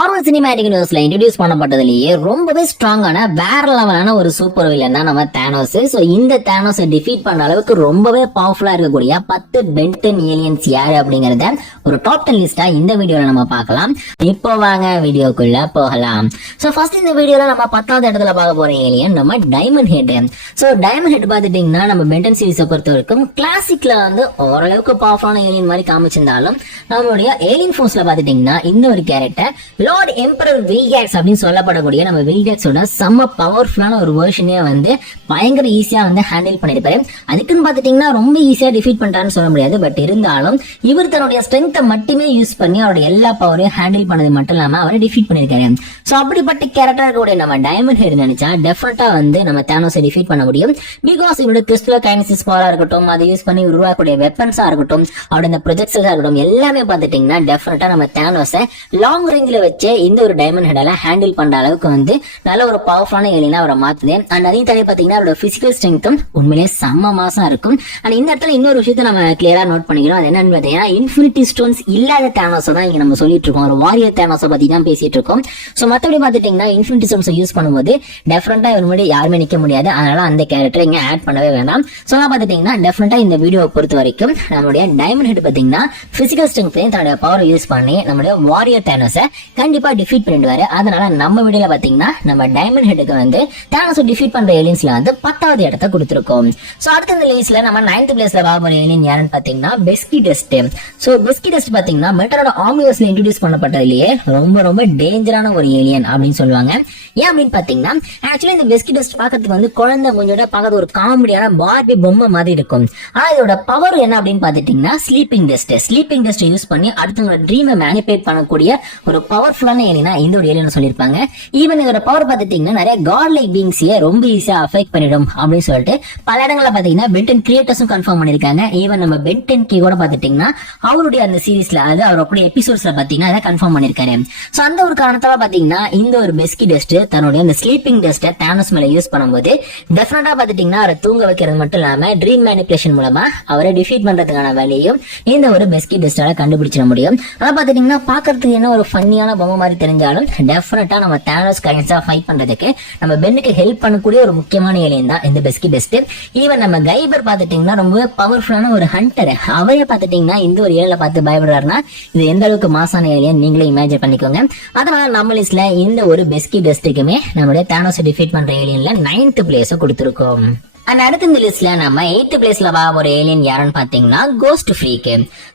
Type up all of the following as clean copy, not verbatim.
Marvel cinematic யூனிவர்ஸ்ல introduce பண்ணப்பட்டதுலயே ரொம்பவே ஸ்ட்ராங்கான வேற லெவலான ஒரு சூப்பர் வில்லன் தான் நம்ம தானோஸ். சோ இந்த தானோஸை டிஃபீட் பண்ண அளவுக்கு ரொம்பவே பவர்ஃபுல்லா இருக்கக்கூடிய 10 பென்டன் ஏலியன்ஸ் யாரு அப்படிங்கறத ஒரு டாப் 10 லிஸ்டா இந்த வீடியோல நம்ம பார்க்கலாம். இப்போ வாங்க வீடியோக்குள்ள போகலாம். சோ ஃபர்ஸ்ட் இந்த வீடியோல நம்ம 10வது இடத்துல பார்க்க போற ஏலியன் நம்ம diamond head. So diamond head பாத்துட்டீங்கன்னா நம்ம பென்டன் சீரிஸை பொறுத்த வரைக்கும் கிளாசிக்ல வந்து ஓரளவுக்கு பவர்ஃபுல்லான ஏலியன் மாதிரி காமிச்சிருந்தாலும் நம்மளுடைய ஏலியன் ஃபோர்ஸ்ல பாத்துட்டீங்கன்னா இந்த ஒரு கேரக்டர் லார்ட் எம்பரர் வில்கேட்ஸ் அப்படின்னு சொல்லப்படக்கூடிய நம்ம வில்கேட்ஸோட செம்ம பவர்ஃபுல்லான ஒரு வெர்ஷனே வந்து பயங்கர ஈஸியா வந்து ஹேண்டில் பண்ணிருப்பாரு. அதுக்குன்னு பாத்துட்டீங்கன்னா ரொம்ப ஈஸியா டிஃபீட் பண்றாருன்னு சொல்ல முடியாது. பட் இருந்தாலும் இவர் தன்னுடைய ஸ்ட்ரென்த்தை மட்டுமே யூஸ் பண்ணி அவருடைய எல்லா பவரையும் ஹேண்டில் பண்ணது மட்டும் இல்லாம அவரை டிஃபீட் பண்ணிருக்காரு. சோ அப்படிப்பட்ட கேரக்டர் இருக்கக்கூடிய நம்ம டைமண்ட் ஹெட் நினைச்சா டெஃபினட்டா வந்து நம்ம தானோஸை டிஃபீட் பண்ண முடியும். பிகாஸ் இவரோட கிறிஸ்டல் கைனசிஸ் பவரா இருக்கட்டும், அதை யூஸ் பண்ணி உருவாக்கக்கூடிய வெப்பன்ஸா இருக்கட்டும், அவரோட இந்த ப்ரொஜெக்ட்ஸா இருக்கட்டும், எல்லாமே பாத்துட்டீங்கன்னா டெஃபினட்டா நம்ம தானோஸை லாங் ரேஞ்சில வச்சு இந்த ஒரு டைமண்ட் ஹெடால ஹேண்டில் பண்ற அளவுக்கு வந்து நல்ல ஒரு பவர்ஃபுல்லான ஏலியனா அவரை மாத்துது. அண்ட் அதையும் தனி பாத்தீங்கன்னா அவரோட பிசிக்கல் ஸ்ட்ரென்த்தும் உண்மையிலேயே செம்ம மாசா இருக்கும். அண்ட் இந்த இடத்துல இன்னொரு விஷயத்தை நம்ம கிளியரா நோட் பண்ணிக்கிறோம். அது என்னன்னு பாத்தீங்கன்னா இன்ஃபினிட்டி ஸ்டோன்ஸ் இல்லாத தானோஸை தான் இங்க நம்ம சொல்லிட்டு இருக்கோம். ஒரு வாரியர் தானோஸை பத்தி தான் பேசிட்டு இருக்கோம். சோ மத்தபடி பாத்துட்டீங்கன்னா இன்ஃபினிட்டி ஸ்டோன்ஸ் யூஸ் பண்ணும்போது டெஃபினட்டா இவர் முன்னாடி யாருமே நிக்க முடியாது. அதனால அந்த கேரக்டர் இங்க ஆட் பண்ணவே வேண்டாம். சோ பாத்துட்டீங்கன்னா டெஃபினட்டா இந்த வீடியோவை பொறுத்த வரைக்கும் நம்மளுடைய டைமண்ட் ஹெட் பாத்தீங்கன்னா பிசிக்கல் ஸ்ட்ரென்த்தையும் தன்னுடைய பவர் யூஸ் பண்ணி நம்மளுடைய வாரியர் தானோஸை கண்டிப்பா டிஃபீட் பண்ணிடுவாரு. அதனால நம்ம வீடியோல பாத்தீங்கன்னா நம்ம டைமண்ட் ஹெட்டுக்கு வந்து தானோஸை டிஃபீட் பண்ற ஏலியன்ஸ்ல வந்து 10வது இடத்தை கொடுத்திருக்கோம். சோ அடுத்த இந்த லிஸ்ட்ல நம்ம 9th பிளேஸ்ல பார்க்க ஏலியன் யாருன்னு பாத்தீங்கன்னா Beschi dust. So Beschi dust பாத்தீங்கன்னா மெட்டரோட ஆம்னிவர்ஸ்ல இன்ட்ரோடியூஸ் பண்ணப்பட்டதுலயே ரொம்ப ரொம்ப டேஞ்சரான ஒரு ஏலியன் அப்படின்னு சொல்லுவாங்க. ஏன் அப்படின்னு பாத்தீங்கன்னா ஆக்சுவலி இந்த பெஸ்கி டஸ்ட் பாக்கிறதுக்கு வந்து குழந்தை மூஞ்சோட பார்க்கறது ஒரு காமெடியான பார்பி பொம்மை மாதிரி இருக்கும். ஆனா இதோட பவர் என்ன அப்படின்னு பாத்துட்டீங்கன்னா ஸ்லீப்பிங் டஸ்ட் யூஸ் பண்ணி அடுத்தவங்களோட ட்ரீமை மேனிபுலேட் பண்ணக்கூடிய ஒரு பவர்ஃபுல்லான ஏலியனா இந்த ஒரு ஏலியன் சொல்லிருப்பாங்க. ஈவன் இதோட பவர் பாத்துட்டீங்கன்னா நிறைய காட் லைக் பீயிங்ஸையே ரொம்ப ஈஸியா அஃபெக்ட் பண்ணிடும் அப்படின்னு சொல்லிட்டு பல இடங்கள்ல பாத்தீங்கன்னா பென்டன் கிரியேட்டர்ஸும் கன்ஃபார்ம் பண்ணிருக்காங்க. ஈவன் நம்ம பென்டன் கே கூட பாத்துட்டீங்கன்னா அவருடைய அந்த சீரீஸ்ல அது அவருடைய எபிசோட்ஸ்ல பாத்தீங்கன்னா அதை கன்ஃபார்ம் பண்ணிருக்காரு. சோ அந்த ஒரு காரணத்தால பாத்தீங்கன்னா இந்த ஒரு பெஸ்கி டஸ்ட் தன்னுடைய அந்த ஸ்லீப்பிங் டஸ்ட்டை தானோஸ் மேல யூஸ் பண்ணும்போது டெஃபினட்டா பாத்துட்டீங்கன்னா அவரை தூங்க வைக்கிறது மட்டும் இல்லாம ட்ரீம் மேனிபுலேஷன் மூலமா அவரை டிஃபீட் பண்றதுக்கான வேலையும் இந்த ஒரு பெஸ்கி டஸ்டால கண்டுபிடிச்சிட முடியும். அதை பாத்துட்டீங்கன்னா பாக்குறதுக்கு என்ன ஒரு ஃபன்னியான பொம்மை மாதிரி தெரிஞ்சாலும் டெஃபினட்டா நம்ம தானோஸ் கைன்ஸா ஃபைட் பண்றதுக்கு நம்ம பென்னுக்கு ஹெல்ப் பண்ணக்கூடிய ஒரு முக்கியமான ஏலியன் தான் இந்த பெஸ்கி டஸ்ட். ஈவன் நம்ம கைபர் பாத்துட்டீங்கன்னா ரொம்ப பவர்ஃபுல்லான ஒரு ஹண்டர். அவரே பாத்துட்டீங்கன்னா இந்த ஒரு ஏலியனை பார்த்து பயப்படுறாருன்னா இது எந்த அளவுக்கு மாசான ஏலியன் நீங்களே இமேஜின் பண்ணிக்கோங்க. அதனால நம்ம லிஸ்ட்ல இந்த ஒரு பெஸ்கி டஸ்ட்டுக்குமே நம்மளுடைய தானோஸை டிஃபீட் பண்ற ஏலியன்ல 9th பிளேஸ் கொடுத்திருக்கோம். அண்ட் அடுத்த இந்த லிஸ்ட்ல நம்ம 8th பிளேஸ்ல ஒரு ஏலியன் யாருன்னு பாத்தீங்கன்னா Ghostfreak.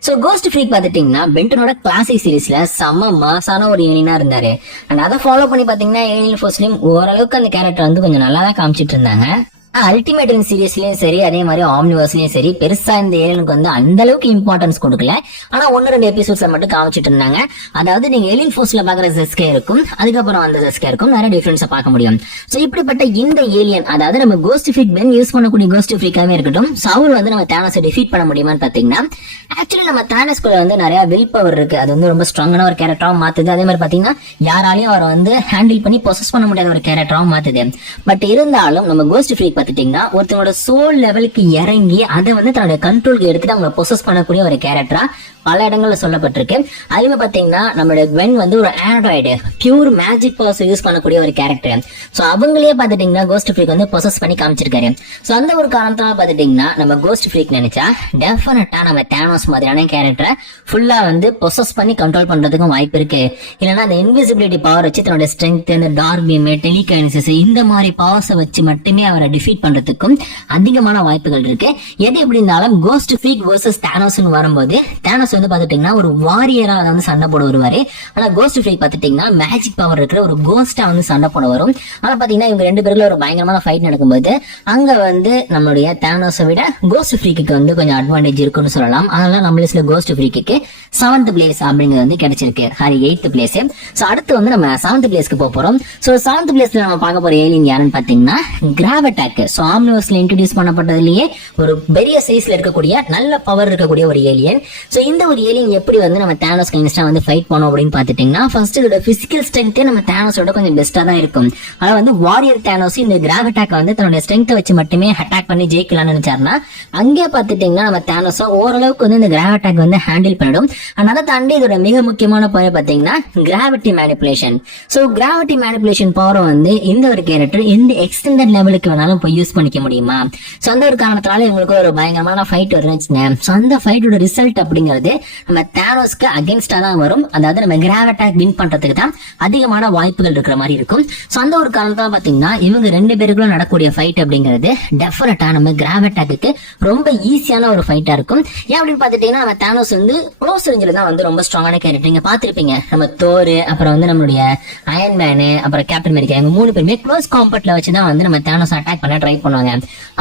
So Ghostfreak பாத்துட்டீங்கன்னா பென்டனோட கிளாசிக் சீரிஸ்ல செம்ம மாசான ஒரு ஏலியனா இருந்தாரு. அண்ட் அதை ஃபாலோ பண்ணி பாத்தீங்கன்னா ஏலியன் ஃபோர்ஸ்லயும் ஓரளவுக்கு அந்த கேரக்டர் வந்து கொஞ்சம் நல்லா தான் காமிச்சிட்டு இருந்தாங்க. அல்டிமேட் சீரிஸ்லயும் சரி, அதே மாதிரி ஆம்னிவர்ஸ்லயும் சரி, பெருசா இந்த ஏலியனுக்கு வந்து அந்த அளவுக்கு இம்பார்ட்டன்ஸ் கொடுக்கல. ஆனா 1-2 எபிசோட்ஸ் மட்டும் காமிச்சிட்டு இருந்தாங்க. அதாவது நீங்க ஏலியன் ஃபோர்ஸ்ல பாக்குற ஜெஸ்கே இருக்கும், அதுக்கப்புறம் அந்த ஜெஸ்கே இருக்கும், நிறைய டிஃபரன்ஸா பார்க்க முடியும். சோ இப்படிப்பட்ட இந்த ஏலியன், அதாவது நம்ம கோஸ்ட் ஃப்ரீக் பென் யூஸ் பண்ணக்கூடிய கோஸ்ட் ஃப்ரீக்காவே இருக்கட்டும், சோ அவர் வந்து நம்ம தானோஸை டிஃபீட் பண்ண முடியுமான்னு பாத்தீங்கன்னா ஆக்சுவலி நம்ம தானோஸ்குள்ள வந்து நிறைய வில் பவர் இருக்கு. அது வந்து ரொம்ப ஸ்ட்ராங்கான ஒரு கேரக்டராவும் மாத்துது. அதே மாதிரி பாத்தீங்கன்னா யாராலையும் அவரை வந்து ஹேண்டில் பண்ணி பொசஸ் பண்ண முடியாத ஒரு கேரக்டராவும் மாத்துது. பட் இருந்தாலும் நம்ம கோஸ்ட் ஃப்ரீக் பாத்துட்டீங்கன்னா ஒருத்தவங்களோட சோல் லெவலுக்கு இறங்கி அதை வந்து தன்னுடைய கண்ட்ரோலுக்கு எடுத்துட்டு அவங்க பொசஸ் பண்ணக்கூடிய ஒரு கேரக்டரா பல இடங்கள்ல சொல்லப்பட்டிருக்கு. அதுவே பாத்தீங்கன்னா நம்மளோட வென் வந்து ஒரு Android pure magic powers use பண்ணக்கூடிய ஒரு கேரக்டர். சோ அவங்களே பாத்துட்டீங்கன்னா கோஸ்ட் ஃப்ரீக் வந்து பொசஸ் பண்ணி காமிச்சிருக்காரு. சோ அந்த ஒரு காரணத்தால பாத்துட்டீங்கன்னா நம்ம கோஸ்ட் ஃப்ரீக் நினைச்சா டெஃபினட்டா நம்ம தானோஸ் மாதிரியான கேரக்டரை ஃபுல்லா வந்து பொசஸ் பண்ணி கண்ட்ரோல் பண்றதுக்கும் வாய்ப்பு இருக்கு. இல்லைன்னா அந்த இன்விசிபிலிட்டி பவர் வச்சு தன்னோட ஸ்ட்ரென்த், இந்த டார்க் பீம், டெலிகைனசிஸ் இந்த மாதிரி பவர்ஸை வச்சு மட்டுமே அவரை டிஃபீட் பண்றதுக்கும் அதிகமான வாய்ப்புகள் இருக்கு. எது எப்படி இருந்தாலும் கோஸ்ட் ஃப்ரீக் வர்சஸ் தானோஸ் வரும்போது தானோஸ் வந்து பாத்துட்டீங்கன்னா ஒரு வாரியரா வந்து சண்டை போட வருவாரு. ஆனா கோஸ்ட் ஃப்ரீக் பாத்துட்டீங்கன்னா மேஜிக் பவர் இருக்கிற ஒரு கோஸ்டா வந்து சண்டை போட வரும். ஆனா பாத்தீங்கன்னா இவங்க 2 பேருக்குள்ள ஒரு பயங்கரமான ஃபைட் நடக்கும்போது அங்க வந்து நம்மளுடைய தானோஸை விட கோஸ்ட் ஃப்ரீக்கு வந்து கொஞ்சம் அட்வான்டேஜ் இருக்குன்னு சொல்லலாம். அதனால நம்ம லிஸ்ட்ல கோஸ்ட் ஃப்ரீக்கு 7th பிளேஸ் அப்படிங்கிறது வந்து கிடைச்சிருக்கு. 8th place. சோ அடுத்து வந்து நம்ம 7th பிளேஸ்க்கு போறோம். சோ 7th பிளேஸ்ல நம்ம பார்க்க போற ஏலியன் யாருன்னு பாத்தீங்கன்னா கிராவிடாக். சோ ஆம்னிவர்ஸ்ல இன்ட்ரோடியூஸ் பண்ணப்பட்டதுலயே ஒரு பெரிய சைஸ்ல இருக்கக்கூடிய நல்ல பவர் இருக்கக்கூடிய ஒரு ஏலியன். சோ இந்த ஒரு ஏலியன் எப்படி வந்து நம்ம தேனோஸ் கைன்ஸ்டா வந்து ஃபைட் பண்ணோம் அப்படின்னு பாத்துட்டீங்கன்னா ஃபர்ஸ்ட் இதோட பிசிக்கல் ஸ்ட்ரென்த்தே நம்ம தேனோஸோட கொஞ்சம் பெஸ்டா தான் இருக்கும். ஆனா வந்து வாரியர் தேனோஸ் இந்த கிராவிட்டாக்க வந்து தன்னுடைய ஸ்ட்ரென்த்தை வச்சு மட்டுமே அட்டாக் பண்ணி ஜெயிக்கலாம்னு நினைச்சாருன்னா அங்கே பாத்துட்டீங்கன்னா நம்ம தேனோஸ் ஓரளவுக்கு வந்து இந்த கிராவிட்டாக் வந்து ஹேண்டில் பண்ணிடும். அதை தாண்டி இதோட மிக முக்கியமான பவர் பாத்தீங்கன்னா gravity manipulation. So gravity manipulation power வந்து இந்த ஒரு கேரக்டர் எந்த எக்ஸ்டெண்டட் லெவலுக்கு வேணாலும் போய் யூஸ் பண்ணிக்க முடியுமா. சோ அந்த ஒரு காரணத்தினால இவங்களுக்கு ஒரு பயங்கரமான ஃபைட் வருச்சுங்க. சோ அந்த ஃபைட்டோட ரிசல்ட் அப்படிங்கிறது நம்ம தேனோஸ்க்கு அகைன்ஸ்டா தான் வரும். அதாவது நம்ம கிராவிட்டாக் வின் பண்றதுக்கு தான் அதிகமான வாய்ப்புகள் இருக்கிற மாதிரி இருக்கும். சோ அந்த ஒரு காரணத்தால பாத்தீங்கன்னா இவங்க 2 பேருக்குள்ள நடக்கூடிய ஃபைட் அப்படிங்கிறது டெஃபினட்டா நம்ம கிராவிட்டாக்கு ரொம்ப ஈஸியான ஒரு ஃபைட்டா இருக்கும். ஏன் அப்படின்னு பாத்துட்டீங்கன்னா நம்ம தேனோஸ் வந்து க்ளோஸ் ரேஞ்சில தான் வந்து ரொம்ப ஸ்ட்ராங்கான கேரக்டர். நீங்க பாத்திருப்பீங்க நம்ம தோர், அப்புறம் வந்து நம்மளுடைய அயன் மேனு, அப்புறம் கேப்டன் அமெரிக்கா, இவங்க 3 பேருமே க்ளோஸ் காம்பேட்ல வச்சுதான் வந்து நம்ம தேனோஸ் அட்டாக் பண்ண ட்ரை பண்ணுவாங்க.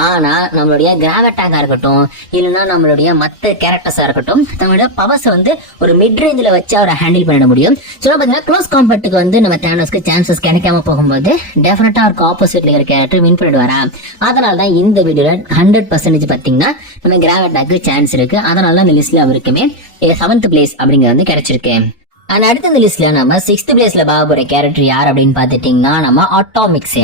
ஆனா நம்மளுடைய கிராவிட்டாக்கா இருக்கட்டும் இல்லைன்னா நம்மளுடைய மத்த கேரக்டர்ஸா இருக்கட்டும் நம்மளோட பவர்ஸ் வந்து ஒரு மிட் ரேஞ்சில வச்சு அவரை ஹேண்டில் பண்ண முடியும். ஸோ பாத்தீங்கன்னா க்ளோஸ் காம்பேட்டுக்கு வந்து நம்ம தேனோஸ்க்கு சான்சஸ் கிடைக்காம போகும்போது டெஃபினட்டா அவருக்கு ஆப்போசிட்ல இருக்கிற கேரக்டர் வின் பண்ணிடுவாரா. அதனாலதான் இந்த வீடியோல 100% பாத்தீங்கன்னா நம்ம கிராவிட்டாக்கு சான்ஸ் இருக்கு. அதனால இந்த லிஸ்ட்ல அவருக்குமே 7th பிளேஸ் அப்படிங்கிறது வந்து கிடைச்சிருக்கு. அண்ட் அடுத்த இந்த லிஸ்ட்ல நம்ம 6th பிளேஸ்ல பார்க்க போற கேரக்டர் யார் அப்படின்னு பாத்துட்டீங்கன்னா நம்ம அட்டாமிக்ஸ்.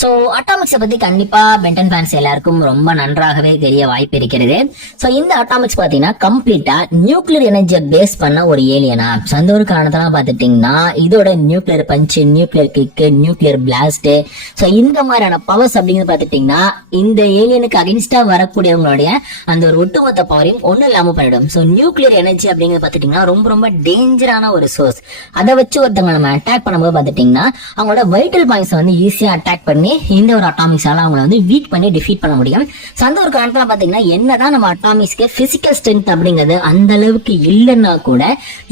சோ அட்டாமிக்ஸை பத்தி கண்டிப்பா பென்டன் ஃபேன்ஸ் எல்லாருக்கும் ரொம்ப நன்றாகவே தெரிய வாய்ப்பு இருக்கிறது. சோ இந்த அட்டாமிக்ஸ் பாத்தீங்கன்னா கம்ப்ளீட்டா நியூக்ளியர் எனர்ஜியை பேஸ் பண்ண ஒரு ஏலியனா. அந்த ஒரு காரணத்தெல்லாம் பாத்துட்டீங்கன்னா இதோட nuclear punch, nuclear kick, nuclear blast, so இந்த மாதிரியான பவர்ஸ் அப்படிங்கிறது பாத்துட்டீங்கன்னா இந்த ஏலியனுக்கு அகைன்ஸ்டா வரக்கூடியவங்களுடைய அந்த ஒரு ஒட்டுமொத்த பவரையும் ஒண்ணு இல்லாம பண்ணிடும். சோ நியூக்ளியர் எனர்ஜி அப்படிங்கிறது பாத்துட்டீங்கன்னா ரொம்ப ரொம்ப டேஞ்சரான ஒரு சோர்ஸ். அதை வச்சு ஒருத்தவங்க நம்ம அட்டாக் பண்ணும்போது பாத்துட்டீங்கன்னா அவங்களோட வைட்டல் பாயிண்ட்ஸ் வந்து ஈஸியா அட்டாக் பண்ணி இந்த ஒரு அட்டாமிக்ஸால அவங்களை வந்து வீக் பண்ணி டிஃபீட் பண்ண முடியும். அந்த ஒரு காரணத்துல பாத்தீங்கன்னா என்னதான் நம்ம அட்டாமிக்ஸ்க்கு பிசிக்கல் ஸ்ட்ரென்த் அப்படிங்கிறது அந்த அளவுக்கு இல்லைன்னா கூட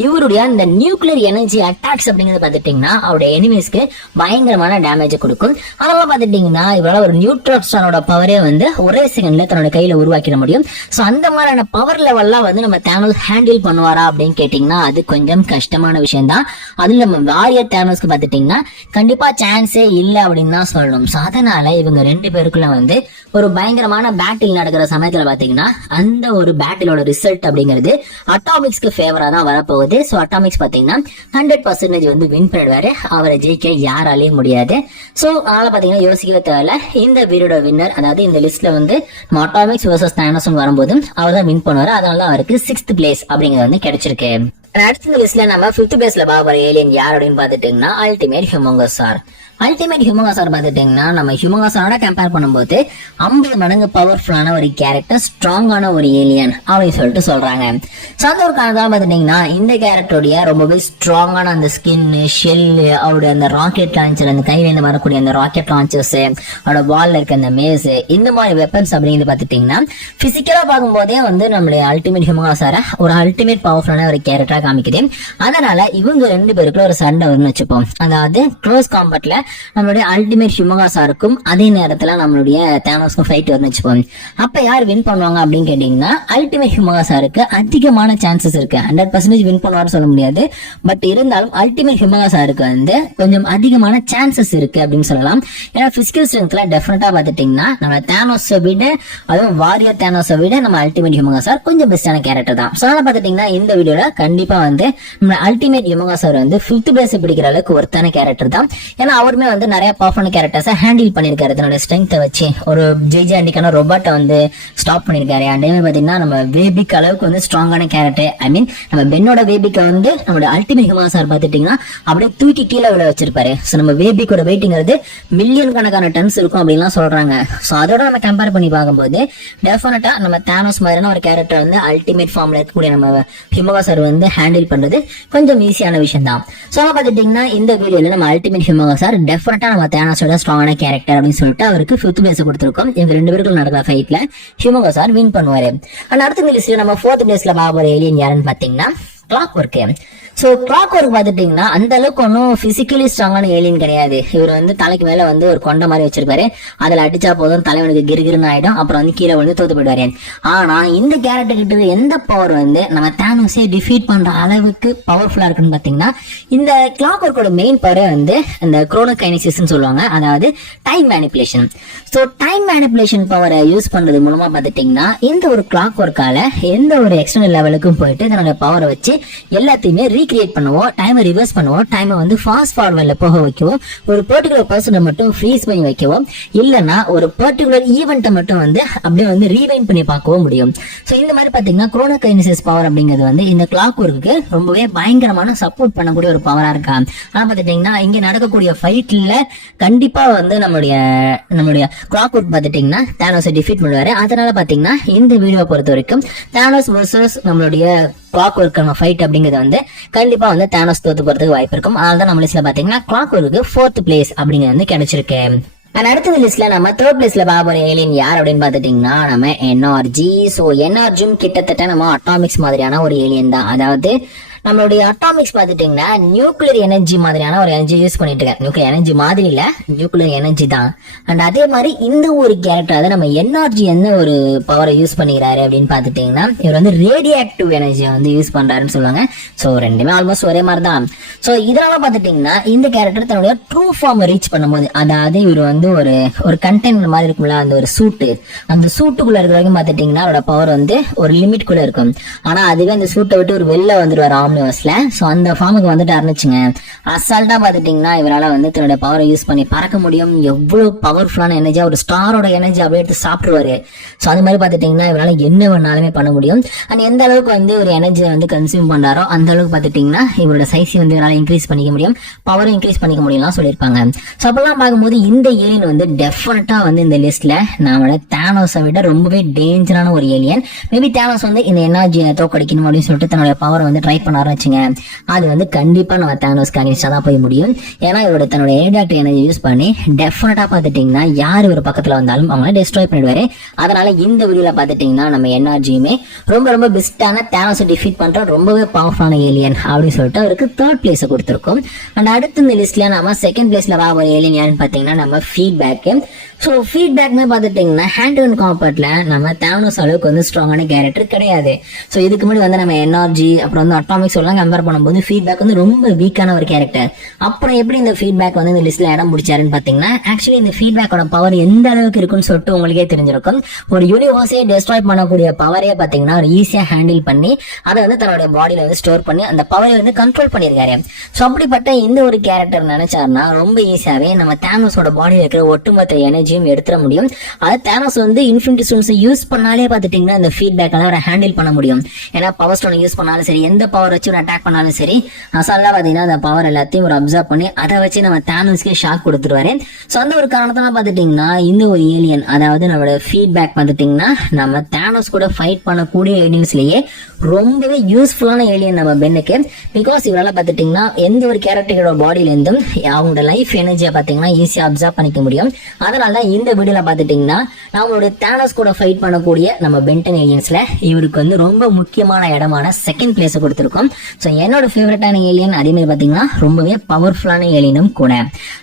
இவருடைய இந்த நியூக்ளியர் எனர்ஜி அட்டாக்ஸ் அப்படிங்கிறது பாத்துட்டீங்கன்னா அவருடைய எனிமீஸ்க்கு பயங்கரமான டேமேஜ் கொடுக்கும். அதனால பாத்துட்டீங்கன்னா இவரால் ஒரு நியூட்ரான் ஸ்டாரோட பவரே வந்து ஒரே செகண்ட்ல தன்னோட கையில உருவாக்கிட முடியும். சோ அந்த மாதிரியான பவர் லெவல்லாம் வந்து நம்ம தேனோஸ் ஹேண்டில் பண்ணுவாரா அப்படின்னு கேட்டீங்கன்னா அது கொஞ்சம் கஷ்டமான விஷயம் தான். அதுல நம்ம வாரியர் தேனோஸ்க்கு பாத்துட்டீங்கன்னா கண்டிப்பா சான்ஸே இல்லை அப்படின்னு தான் சொல்லணும். அதனால இவங்க 2 பேருக்குள்ள வந்து ஒரு பயங்கரமான பேட்டில் நடக்கிற சமயத்துல பாத்தீங்கன்னா அந்த ஒரு பேட்டிலோட ரிசல்ட் அப்படிங்கிறது அட்டாமிக்ஸ்க்கு ஃபேவரா தான் வரப்போகுது. சோ அட்டாமிக்ஸ் பாத்தீங்கன்னா 100% வந்து வின் பண்ணிடுவாரு. அவரை ஜெயிக்க யாராலையும் முடியாது. சோ அதனால பாத்தீங்கன்னா யோசிக்கவே தேவையில்ல. இந்த வீரோட வின்னர், அதாவது இந்த லிஸ்ட்ல வந்து அட்டாமிக்ஸ் வர்சஸ் தேனோஸ் வரும்போது அவர் தான் வின் பண்ணுவாரு. அதனால அவருக்கு 6th பிளேஸ் அப்படிங்கிறது வந்து கிடைச்சிருக்கு. அடுத்த லிஸ்ட்ல நம்ம 5th பிளேஸ்ல பாக்குற ஏலியன் யார் அப்படின்னு பாத்துட்டீங்கன்னா அல்டிமேட் ஹியூமங்கோசார். அல்டிமேட் ஹியூமங்கோசார் பாத்துட்டீங்கன்னா நம்ம ஹியூமங்கோசாரோட கம்பேர் பண்ணும்போது 50 மடங்கு பவர்ஃபுல்லான ஒரு கேரக்டர், ஸ்ட்ராங்கான ஒரு ஏலியன் அப்படின்னு சொல்லிட்டு சொல்றாங்க. சோ அந்த ஒரு காரணம் பாத்துட்டீங்கன்னா இந்த கேரக்டருடைய ரொம்பவே ஸ்ட்ராங்கான அந்த ஸ்கின், ஷெல், அவருடைய அந்த ராக்கெட் லான்ச்சர், அந்த கையில வரக்கூடிய அந்த ராக்கெட் லான்ச்சர்ஸ், அவரோட வால்ல இருக்க அந்த மேஸ், இந்த மாதிரி வெப்பன்ஸ் அப்படிங்கிறது பாத்துட்டீங்கன்னா பிசிக்கலா பார்க்கும்போதே வந்து நம்மளுடைய அல்டிமேட் ஹியூமங்கோசார ஒரு அல்டிமேட் பவர்ஃபுல்லான ஒரு கேரக்டரா காமிக்குது. அதனால இவங்க 2 பேருக்குள்ள ஒரு சண்டை வரும்னு வச்சுப்போம். அதாவது க்ளோஸ் காம்பேட்ல நம்மளுடைய அல்டிமேட் ஹியூமங்கோசாருக்கும் அதே நேரத்துல நம்மளுடைய தேனோஸ்க்கும் ஃபைட் வரும்னு வச்சுப்போம். அப்ப யார் வின் பண்ணுவாங்க அப்படின்னு கேட்டீங்கன்னா அல்டிமேட் ஹியூமங்கோசாருக்கு அதிகமான சான்சஸ் இருக்கு. 100% வின் பண்ணுவாரு சொல்ல முடியாது. பட் இருந்தாலும் அல்டிமேட் ஹியூமங்கோசாருக்கு வந்து கொஞ்சம் அதிகமான சான்சஸ் இருக்கு அப்படின்னு சொல்லலாம். ஏன்னா பிசிக்கல் ஸ்ட்ரென்த்ல டெஃபினட்டா பாத்துட்டீங்கன்னா நம்ம தேனோஸை விட, அதுவும் வாரியர் தேனோஸை விட நம்ம அல்டிமேட் ஹியூமங்கோசார் கொஞ்சம் பெஸ்டான கேரக்டர் தான். அதனால பாத்துட்டீங்கன்னா இந்த வீடியோல கண்டிப்பா வந்து நம்ம அல்டிமேட் ஹியூமங்கோசார் வந்து 5th பிளேஸ் பிடிக்கிற அளவுக்கு ஒருத்தான கேரக்டர் தான். ஏன்னா அவருமே வந்து நிறைய பவர்ஃபுல் கேரக்டர்ஸை ஹேண்டில் பண்ணிருக்காரு. தன்னோட ஸ்ட்ரென்த்தை வச்சு ஒரு ஜெய்ஜாண்டிக்கான ரோபோட்டை வந்து ஸ்டாப் பண்ணிருக்காரு. அதே மாதிரி பாத்தீங்கன்னா நம்ம வேபிக் அளவுக்கு வந்து ஸ்ட்ராங்கான கேரக்டர். ஐ மீன் நம்ம பென்னோட வேபிக்கை வந்து நம்மளோட அல்டிமேட் ஹியூமங்கோசார் பாத்துட்டீங்கன்னா அப்படியே தூக்கி கீழே விட வச்சிருப்பாரு. சோ நம்ம வேபிக்கோட வெயிட்ங்கிறது மில்லியன் கணக்கான டன்ஸ் இருக்கும் அப்படின்லாம் சொல்றாங்க. சோ அதோட நம்ம கம்பேர் பண்ணி பார்க்கும்போது டெஃபினட்டா நம்ம தேனோஸ் மாதிரியான ஒரு கேரக்டர் வந்து அல்டிமேட் ஃபார்ம்ல இருக்கக்கூடிய நம்ம ஹியூமங்கோசார் வந்து ஹேண்டில் பண்றது கொஞ்சம் ஈஸியான விஷயம் தான். சோ பாத்துட்டீங்கன்னா இந்த வீடியோல நம்ம அல்டிமேட் ஹியூமங்கோசார் டெஃபினட்டா நம்ம தேனோஸோட ஸ்ட்ராங்கான கேரக்டர் அப்படின்னு சொல்லிட்டு அவருக்கு 5th பிளேஸ் கொடுத்திருக்கோம். இவங்க 2 பேருக்கும் நடக்கிற ஃபைட்ல ஹியூமங்கோசார் வின் பண்ணுவாரு. அடுத்த லிஸ்ட்ல நம்ம 4th பிளேஸ்ல பாக்குற ஏலியன் யாருன்னு பாத்தீங்கன்னா clock work. So clock work பார்த்துட்டீங்கன்னா அந்த அளவுக்கு ஒன்றும் பிசிக்கலி ஸ்ட்ராங்கான ஏலியன் கிடையாது. இவர் வந்து தலைக்கு மேல வந்து ஒரு கொண்ட மாதிரி வச்சிருப்பாரு, அதுல அடிச்சா போதும் தலைவனுக்கு கிருகிருன்னு ஆயிடும், அப்புறம் வந்து கீழே வந்து தோத்து போயிடுவாரு. ஆனா இந்த கேரக்டர் கிட்ட எந்த பவர் வந்து நம்ம தானோஸை டிஃபீட் பண்ற அளவுக்கு பவர்ஃபுல்லா இருக்குன்னு பாத்தீங்கன்னா, இந்த கிளாக் ஒர்க்கோட மெயின் பவரே வந்து இந்த குரோனோகைனசிஸ் சொல்லுவாங்க, அதாவது time manipulation. So time manipulation பவரை யூஸ் பண்றது மூலமா பாத்துட்டீங்கன்னா இந்த ஒரு கிளாக் ஒர்க்கால எந்த ஒரு எக்ஸ்டர்னல் லெவலுக்கும் போயிட்டு தன்னோட பவரை வச்சு எல்லாத்தையுமே ரீக்ரியேட் பண்ணுவோம், டைமை ரிவர்ஸ் பண்ணுவோம், டைமை வந்து ஃபாஸ்ட் ஃபார்வர்ட்ல போக வைக்கவும், ஒரு பர்டிகுலர் பர்சனை மட்டும் ஃப்ரீஸ் பண்ணி வைக்கவும், இல்லைன்னா ஒரு பர்டிகுலர் ஈவெண்ட்டை மட்டும் வந்து அப்படியே வந்து ரீவைண்ட் பண்ணி பார்க்கவும் முடியும். ஸோ இந்த மாதிரி பாத்தீங்கன்னா குரோனோகைனசிஸ் பவர் அப்படிங்கிறது வந்து இந்த கிளாக் ஒர்க்குக்கு ரொம்பவே பயங்கரமான சப்போர்ட் பண்ணக்கூடிய ஒரு பவரா இருக்கா. ஆனா பாத்துட்டீங்கன்னா இங்க நடக்கக்கூடிய ஃபைட்ல கண்டிப்பா வந்து நம்மளுடைய கிளாக் ஒர்க் பாத்துட்டீங்கன்னா தானோஸை டிஃபீட் பண்ணுவாரு. அதனால பாத்தீங்கன்னா இந்த வீடியோ பொறுத்த வரைக்கும் தானோஸ் வர்சஸ் நம்மளுடைய கிளாக் ஒர்க்கான ஃபைட் அப்படிங்கிறது வந்து கண்டிப்பா வந்து தானோஸ் தோத்து போறதுக்கு வாய்ப்பு இருக்கும். அதனால தான் நம்ம லிஸ்ட்ல பாத்தீங்கன்னா கிளாக் ஒர்க்கு 4th பிளேஸ் அப்படிங்கிறது வந்து கிடைச்சிருக்கு. அடுத்தது லிஸ்ட்ல நம்ம 3rd பிளேஸ்ல பார்க்க போற ஏலியன் யார் அப்படின்னு பாத்துட்டீங்கன்னா நம்ம என்ஆர்ஜி. ஸோ என்ஆர்ஜியும் கிட்டத்தட்ட நம்ம அட்டாமிக்ஸ் மாதிரியான ஒரு ஏலியன் தான். அதாவது நம்மளுடைய அட்டாமிக்ஸ் பாத்துட்டீங்கன்னா நியூக்ளியர் எனர்ஜி மாதிரியான ஒரு எனர்ஜி யூஸ் பண்ணிட்டு இருக்காரு. நியூக்ளியர் எனர்ஜி மாதிரி இல்ல, நியூக்ளியர் எனர்ஜி தான். அண்ட் அதே மாதிரி இந்த ஒரு கேரக்டர் அதாவது நம்ம என்ஆர்ஜி என்ன ஒரு பவரை யூஸ் பண்ணிக்கிறாரு அப்படின்னு பாத்துட்டீங்கன்னா இவர் வந்து ரேடியோ ஆக்டிவ் எனர்ஜியை வந்து யூஸ் பண்றாருன்னு சொல்லுவாங்க. ஸோ ரெண்டுமே ஆல்மோஸ்ட் ஒரே மாதிரி தான். ஸோ இதனால பாத்துட்டீங்கன்னா இந்த கேரக்டர் தன்னுடைய ட்ரூ ஃபார்ம் ரீச் பண்ணும்போது, அதாவது இவர் வந்து ஒரு கண்டெய்னர் மாதிரி இருக்கும்ல, அந்த ஒரு சூட்டு, அந்த சூட்டுக்குள்ள இருக்கிற வரைக்கும் பாத்துட்டீங்கன்னா அவரோட பவர் வந்து ஒரு லிமிட் குள்ள இருக்கும். ஆனா அதுவே அந்த சூட்டை விட்டு ஒரு வெளில வந்துருவாரு ஆம்னிவர்ஸ்ல. சோ அந்த ஃபார்முக்கு வந்துட்டாருச்சுங்க, அசால்ட்டா பாத்துட்டீங்கன்னா இவரால வந்து தன்னோட பவரை யூஸ் பண்ணி பறக்க முடியும். எவ்வளவு பவர்ஃபுல்லான எனர்ஜி, ஒரு ஸ்டாரோட எனர்ஜி அப்படியே எடுத்து சாப்பிடுவாரு. சோ அது மாதிரி பாத்துட்டீங்கன்னா இவரால என்ன வேணாலுமே பண்ண முடியும். அண்ட் எந்த அளவுக்கு வந்து ஒரு எனர்ஜியை வந்து கன்சியூம் பண்றாரோ அந்த அளவுக்கு பாத்துட்டீங்கன்னா இவரோட சைஸ் வந்து இவரால இன்க்ரீஸ் பண்ணிக்க முடியும், பவரை இன்க்ரீஸ் பண்ணிக்க முடியும்லாம் சொல்லியிருப்பாங்க. சோ அப்பெல்லாம் பார்க்கும்போது இந்த ஏலியன் வந்து டெஃபினட்டா வந்து இந்த லிஸ்ட்ல நம்மளோட தானோஸை விட ரொம்பவே டேஞ்சரான ஒரு ஏலியன். மேபி தானோஸ் வந்து இந்த எனர்ஜியை தோக்கடிக்கணும் அப்படின்னு சொல்லிட்டு தன்னோட பவரை வந்து ட்ரை பண்ண ஆரம்பிச்சுங்க. அது வந்து கண்டிப்பா நம்ம தானோஸ்க்கு அகைன்ஸ்டா தான் போய் முடியும். ஏன்னா இவரோட தன்னோட ரேடியோஆக்டிவ் எனர்ஜி யூஸ் பண்ணி டெஃபினட்டா பாத்துட்டீங்கன்னா யார் இவர் பக்கத்துல வந்தாலும் அவங்கள டெஸ்ட்ராய் பண்ணிடுவாரு. அதனால இந்த வீடியோல பாத்துட்டீங்கன்னா நம்ம எனர்ஜியுமே ரொம்ப ரொம்ப பெஸ்டான தானோஸை டிஃபீட் பண்ற ரொம்பவே பவர்ஃபுல்லான ஏலியன் அப்படின்னு சொல்லிட்டு அவருக்கு 3rd பிளேஸ் கொடுத்திருக்கோம். அண்ட் அடுத்து இந்த லிஸ்ட்ல நம்ம 2nd பிளேஸ்ல வர ஏலியன் யாருன்னு பாத்தீங்கன்னா நம்ம ஃபீட்பேக். ஸோ ஃபீட்பேக்மே பார்த்துட்டிங்கன்னா ஹேண்ட் அண்ட் காம்பேர்ட்ல நம்ம தானோஸ் அளவுக்கு வந்து ஸ்ட்ராங்கான கேரக்டர் கிடையாது. ஸோ இதுக்கு முன்னாடி வந்து நம்ம எனர்ஜி அப்புறம் வந்து அட்டாமிக்ஸ் எல்லாம் கம்பேர் பண்ணும்போது ஃபீட்பேக் வந்து ரொம்ப வீக்கான ஒரு கேரக்டர். அப்புறம் எப்படி இந்த ஃபீட்பேக் வந்து இந்த லிஸ்ட்ல இடம் பிடிச்சாருன்னு பார்த்தீங்கன்னா ஆக்சுவலி இந்த ஃபீட்பேக்கோட பவர் எந்த அளவுக்கு இருக்குன்னு சொல்லிட்டு உங்களுக்கே தெரிஞ்சிருக்கும். ஒரு யூனிவர்ஸே டெஸ்ட்ராய் பண்ணக்கூடிய பவரே பார்த்தீங்கன்னா ஒரு ஈஸியா ஹேண்டில் பண்ணி அதை வந்து தன்னோட பாடியில வந்து ஸ்டோர் பண்ணி அந்த பவரை வந்து கண்ட்ரோல் பண்ணியிருக்காரு. ஸோ அப்படிப்பட்ட இந்த ஒரு கேரக்டர் நினைச்சாருன்னா ரொம்ப ஈஸியாவே நம்ம தானோஸோட பாடியில் இருக்கிற ஒட்டுமொத்த எனர்ஜி எடுத்துட முடியும். அது தானோஸ் வந்து இன்ஃபினிட்டி ஸ்டோன்ஸ் யூஸ் பண்ணாலே பாத்துட்டீங்கன்னா இந்த ஃபீட்பேக் அவரை ஹேண்டில் பண்ண முடியும். ஏன்னா பவர் ஸ்டோன் யூஸ் பண்ணாலும் சரி, எந்த பவர் வச்சு ஒரு அட்டாக் பண்ணாலும் சரி, அசால்ட்டா பாத்தீங்கன்னா அந்த பவர் எல்லாத்தையும் ஒரு அப்சர்வ் பண்ணி அதை வச்சு நம்ம தானோஸ்க்கே ஷாக் கொடுத்துருவாரு. சோ அந்த ஒரு காரணத்தால பாத்துட்டீங்கன்னா இந்த ஒரு ஏலியன் அதாவது நம்மளோட ஃபீட்பேக் பாத்துட்டீங்கன்னா நம்ம தானோஸ் கூட ஃபைட் பண்ணக்கூடிய ஏலியன்ஸ்லயே ரொம்பவே யூஸ்ஃபுல்லான ஏலியன் நம்ம பென்னுக்கு. பிகாஸ் இவரால் பாத்துட்டீங்கன்னா எந்த ஒரு கேரக்டரோட பாடியில இருந்தும் அவங்களோட லைஃப் எனர்ஜியை பாத்தீங்கன்னா ஈஸியா அப்சர்வ் பண்ணிக்க முடியும். அதனால இந்த வீடியோல பாத்துட்டீங்கன்னா நம்மளுடைய தானோஸ் கூட ஃபைட் பண்ணக்கூடிய நம்ம பென்டன் ஏலியன்ஸ்ல இவருக்கு வந்து ரொம்ப முக்கியமான இடமான 2nd பிளேஸ் கொடுத்திருக்கோம். சோ என்னோட ஃபேவரட்டான ஏலியன் அதே மாதிரி பாத்தீங்கன்னா ரொம்பவே பவர்ஃபுல்லான ஏலியனும் கூட.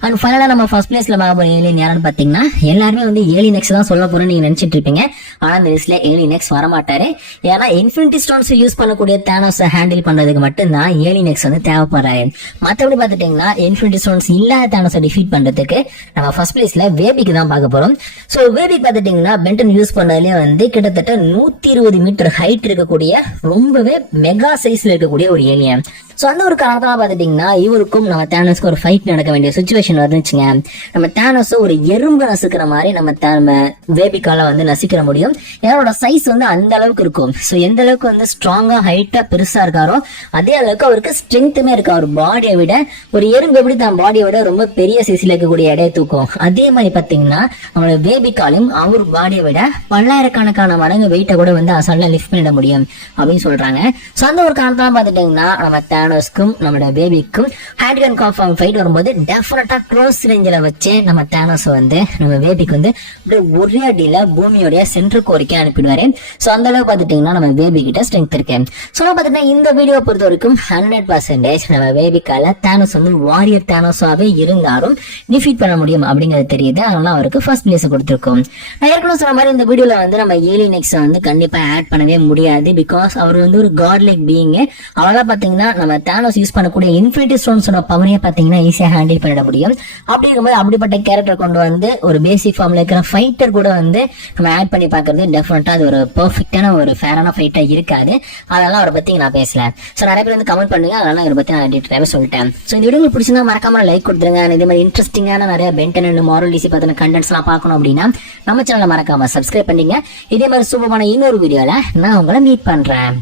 அண்ட் ஃபைனலா நம்ம 1st பிளேஸ்ல பார்க்க போற ஏலியன் யாருன்னு பாத்தீங்கன்னா எல்லாருமே வந்து ஏலியன் எக்ஸ் தான் சொல்ல போறேன்னு நீங்க நினைச்சிட்டு இருப்பீங்க. ஆனா இந்த லிஸ்ட்ல ஏலியன் எக்ஸ் வரமாட்டாரு. ஏன்னா இன்ஃபினிட்டி ஸ்டோன்ஸ் யூஸ் பண்ணக்கூடிய தானோஸை ஹேண்டில் பண்றதுக்கு மட்டும்தான் ஏலியன் எக்ஸ் வந்து தேவைப்படுறாரு. மற்றபடி பாத்துட்டீங்கன்னா இன்ஃபினிட்டி ஸ்டோன்ஸ் இல்லாத தானோஸை டிஃபீட் பண்றதுக்கு நம்ம 1st பிளேஸ்ல வேபிக்கு தான் பார்க்க போறோம். சோ வேபிக் பாத்துட்டீங்கன்னா பென்டன் யூஸ் பண்ணதுலயே வந்து கிட்டத்தட்ட 120 மீட்டர் ஹைட் இருக்கக்கூடிய ரொம்பவே மெகா சைஸ்ல இருக்கக்கூடிய ஒரு ஏலியன். சோ அந்த ஒரு காரணத்தால பாத்துட்டீங்கன்னா இவருக்கும் நம்ம தானோஸ்க்கு ஒரு ஃபைட் நடக்க வேண்டிய சுச்சுவேஷன் வந்துச்சுங்க. நம்ம தானோஸ் ஒரு எறும்பு நசுக்கிற மாதிரி நம்ம வேபிக்கால வந்து நசிக்கிற முடியும். என்னோட சைஸ் வந்து அந்த அளவுக்கு இருக்கும். சோ எந்த அளவுக்கு வந்து ஸ்ட்ராங்கா ஹைட்டா பெருசா இருக்காரோ அதே அளவுக்கு அவருக்கு ஸ்ட்ரென்த்துமே இருக்கு. அவர் பாடியை விட ஒரு எறும்பு எப்படி தான் பாடியை விட ரொம்ப பெரிய சைஸ்ல இருக்கக்கூடிய எடையை தூக்கும், அதே மாதிரி பாத்தீங்கன்னா அவங்களோட வேபிக்காலையும் அவர் பாடியை விட பல்லாயிரக்கணக்கான மடங்கு வெயிட்டை கூட வந்து அசால்ட்டா லிஃப்ட் பண்ணிட முடியும் அப்படின்னு சொல்றாங்க. சோ அந்த ஒரு காரணத்தால பாத்துட்டீங்கன்னா நம்ம தேனோஸ்க்கும் நம்மளோட பேபிக்கும் ஹேண்ட் கன் கான்ஃபார்ம் ஃபைட் வரும்போது டெஃபினட்டா க்ளோஸ் ரேஞ்சில் வச்சு நம்ம தேனோஸ் வந்து நம்ம பேபிக்கு வந்து அப்படியே ஒரே அடியில பூமியோடைய சென்டர் கோரிக்கை அனுப்பிடுவாரு. சோ அந்த அளவுக்கு பாத்துட்டீங்கன்னா நம்ம பேபி கிட்ட ஸ்ட்ரென்த் இருக்கு. சோ பாத்தீங்கன்னா இந்த வீடியோ பொறுத்த வரைக்கும் 100% நம்ம பேபிக்கால தேனோஸ் வந்து வாரியர் தேனோஸாவே இருந்தாலும் டிஃபீட் பண்ண முடியும் அப்படிங்கிறது தெரியுது. அதனால அவருக்கு ஃபர்ஸ்ட் பிளேஸ் கொடுத்திருக்கோம். நான் ஏற்கனவே சொன்ன மாதிரி இந்த வீடியோல வந்து நம்ம ஏலியன் எக்ஸ் வந்து கண்டிப்பா ஆட் பண்ணவே முடியாது. பிகாஸ் அவர் வந்து ஒரு காட் லைக் பீயிங். அவனால பாத்தீங்கன்னா நம்ம தேனோஸ் யூஸ் பண்ணக்கூடிய இன்ஃபினிட்டி ஸ்டோன்ஸோட பவரையே பாத்தீங்கன்னா ஈஸியா ஹேண்டில் பண்ணிட முடியும். அப்படிங்கும்போது அப்படிப்பட்ட கேரக்டர் கொண்டு வந்து ஒரு பேசிக் ஃபார்ம்ல இருக்கிற ஃபைட்டர் கூட வந்து நம்ம ஆட் பண்ணி பாக்குறது டெஃபினட்டா அது ஒரு பெர்ஃபெக்டான ஒரு ஃபேரான ஃபைட்டா இருக்காது. அதெல்லாம் அவரை பத்தி நான் பேசல. சோ நிறைய பேர் வந்து கமெண்ட் பண்ணுங்க. அதனால இவரை பத்தி நான் டீட்டெயிலாவே சொல்லிட்டேன். சோ இந்த வீடியோ உங்களுக்கு பிடிச்சிருந்தா மறக்காம லைக் கொடுத்துருங்க. இதே மாதிரி இன்ட்ரெஸ்டிங்கான நிறைய பென்டன் அண்ட் மாரல் டிசி பத்தின கண்டென்ட்ஸ் எல்லாம் பார்க்கணும் அப்படின்னா நம்ம சேனலை மறக்காம சப்ஸ்கிரைப் பண்ணீங்க. இதே மாதிரி சூப்பரான இன்னொரு வீடியோல நான் உங்களை மீட் பண்றேன்.